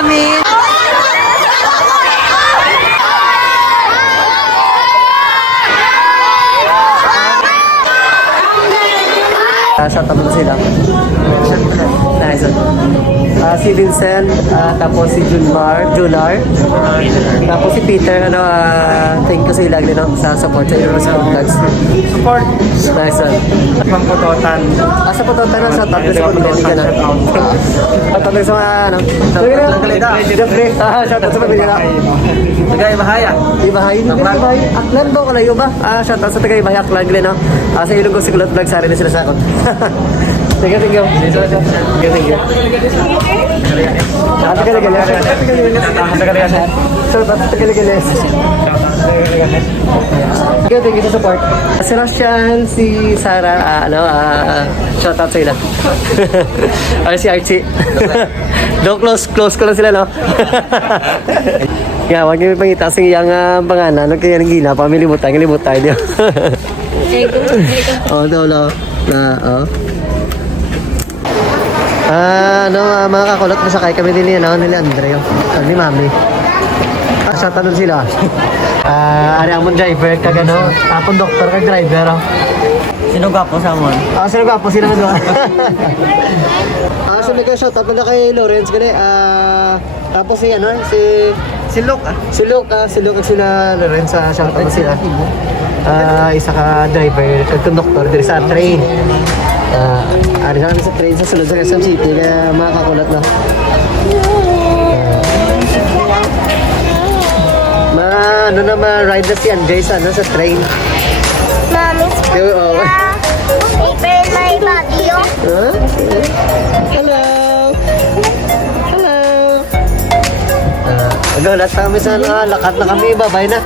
Mami. Shout out mo sila. Nice. Si Vincent, tapos si Junar, tapos si Peter, thank you sa ilang sa support sa Ilonggo Vlogs. Support. Nice one. Pang Putotan. Sa Putotan na shout out sa pamilya ka na. Shout out sa mga shout out sa pamilya ka. Tagay Bahaya. Ibahay. Aklan ba ko layo ba? Shout out sa tagay Ibahay Aklan glen no. Sa Ilonggo si Kulot Vlog sa rin sila sa akon. Thank you. Thank you sa support. Si Rashan, si Sarah, shout out sa ila. Ay, si Archie. Close ko lang sila, no? Nga, huwag niyo pangita sa iyang pangalan. Kaya nang gina, pamilibutan niyo. Mga kakulot, masakay kami din nila Andre, ni Mami. Shout out sila. Ari amon driver kag apon doktor kag driver. Sino gapo sa amon? Sino gapo sila mo. So may shout out na kay Lawrence gani. Tapos si Luke kag sila Lawrence shout out sila. Isa ka driver kag conductor diri sa train. Ari kami sa train sa sulod sa Quezon City kaya mga kakulat na. Ma-ride na si Anjay sa train. Mami, open my body. Hello. Lahat kami sa lakat na kami. Bye-bye na.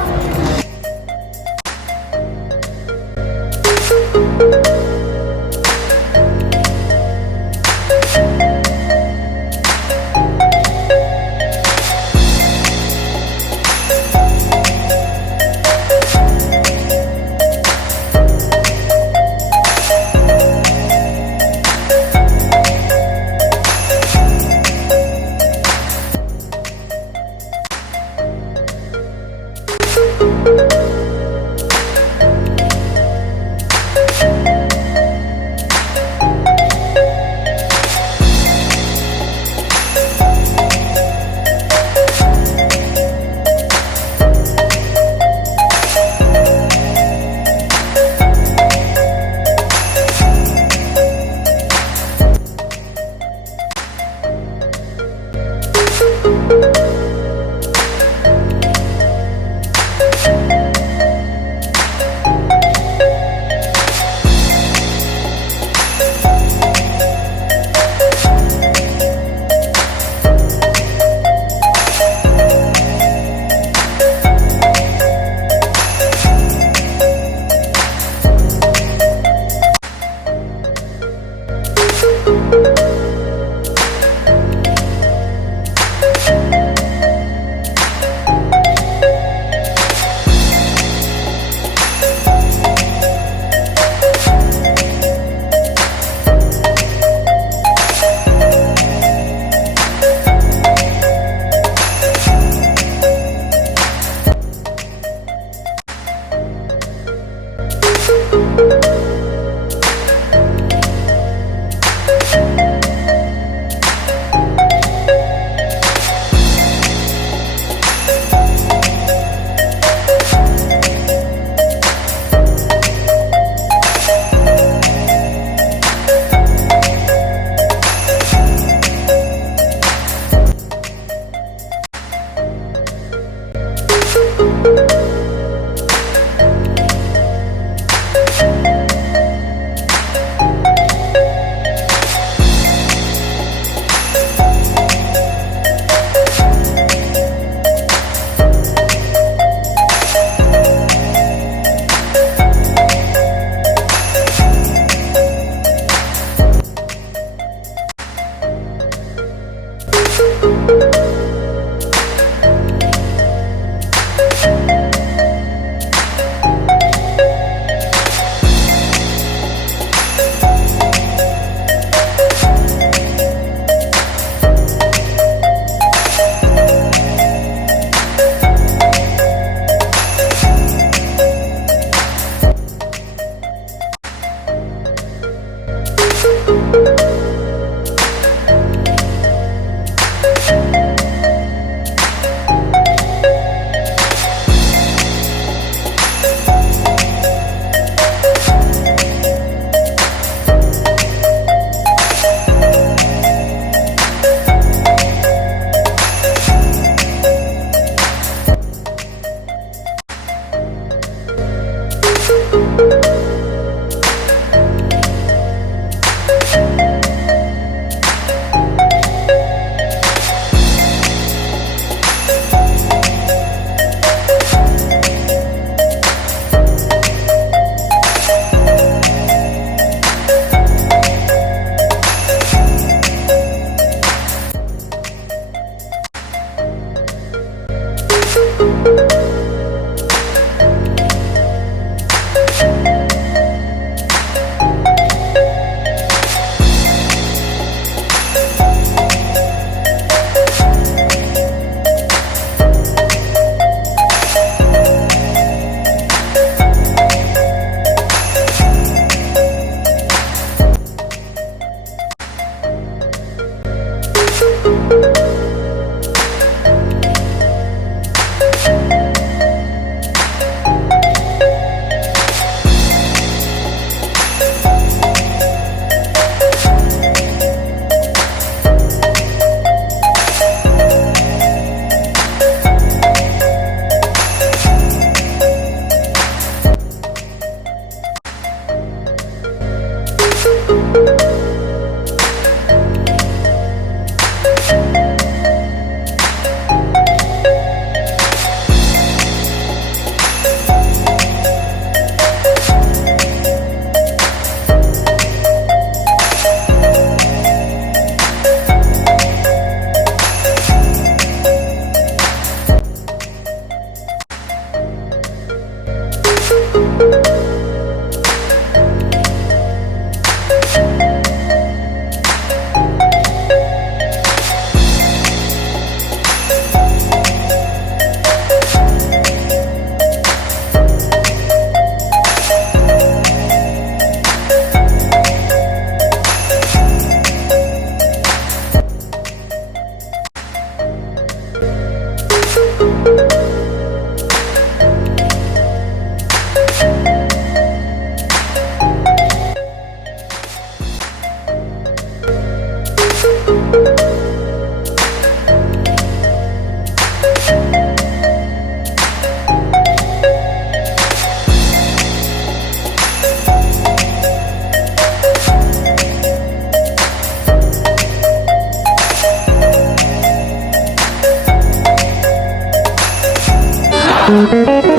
Mami.